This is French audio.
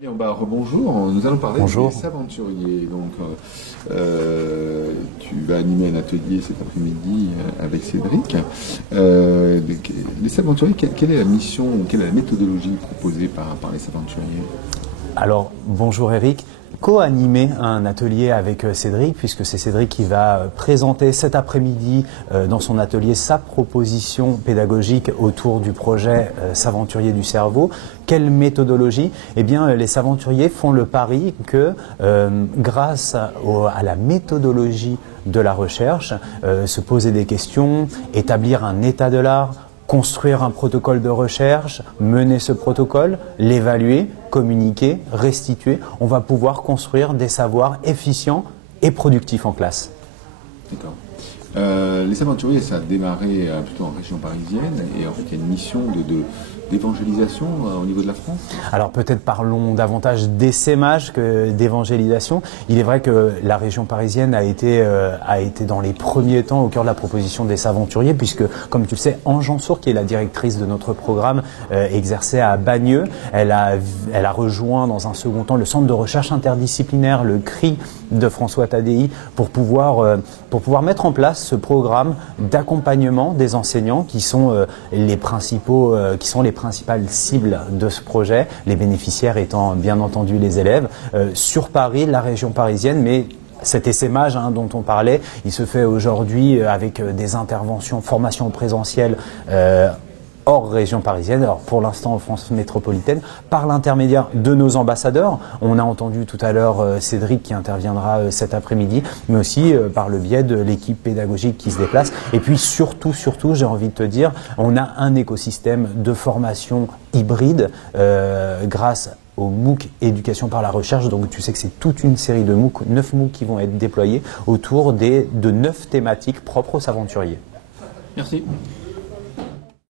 Bien, bah, rebonjour, nous allons parler Bonjour. des Saventuriers. Donc, tu vas animer un atelier cet après-midi avec Cédric. Les Saventuriers, quelle est la mission, quelle est la méthodologie proposée par les Saventuriers? Alors, bonjour Eric. Co-animer un atelier avec Cédric, puisque c'est Cédric qui va présenter cet après-midi dans son atelier sa proposition pédagogique autour du projet Saventurier du cerveau. Quelle méthodologie? Eh bien, les Saventuriers font le pari que grâce à la méthodologie de la recherche, se poser des questions, établir un état de l'art, construire un protocole de recherche, mener ce protocole, l'évaluer, communiquer, restituer. On va pouvoir construire des savoirs efficients et productifs en classe. D'accord. Les Saventuriers, ça a démarré plutôt en région parisienne et en fait il y a une mission d'évangélisation au niveau de la France. Alors peut-être parlons davantage d'essaimage que d'évangélisation. Il est vrai que la région parisienne a été dans les premiers temps au cœur de la proposition des Saventuriers, puisque comme tu le sais, Ange Jansour, qui est la directrice de notre programme, exerçait à Bagneux. Elle a rejoint dans un second temps le centre de recherche interdisciplinaire, le CRI de François Tadei, pour pouvoir mettre en place ce programme d'accompagnement des enseignants qui sont les principales cibles de ce projet, les bénéficiaires étant bien entendu les élèves, sur Paris, la région parisienne, mais cet essaimage dont on parlait, il se fait aujourd'hui avec des interventions, formations présentielles hors région parisienne, alors pour l'instant en France métropolitaine, par l'intermédiaire de nos ambassadeurs. On a entendu tout à l'heure Cédric qui interviendra cet après-midi, mais aussi par le biais de l'équipe pédagogique qui se déplace. Et puis surtout, j'ai envie de te dire, on a un écosystème de formation hybride grâce au MOOC Éducation par la recherche. Donc tu sais que c'est toute une série de MOOC, 9 MOOC qui vont être déployés autour de 9 thématiques propres aux Saventuriers. Merci.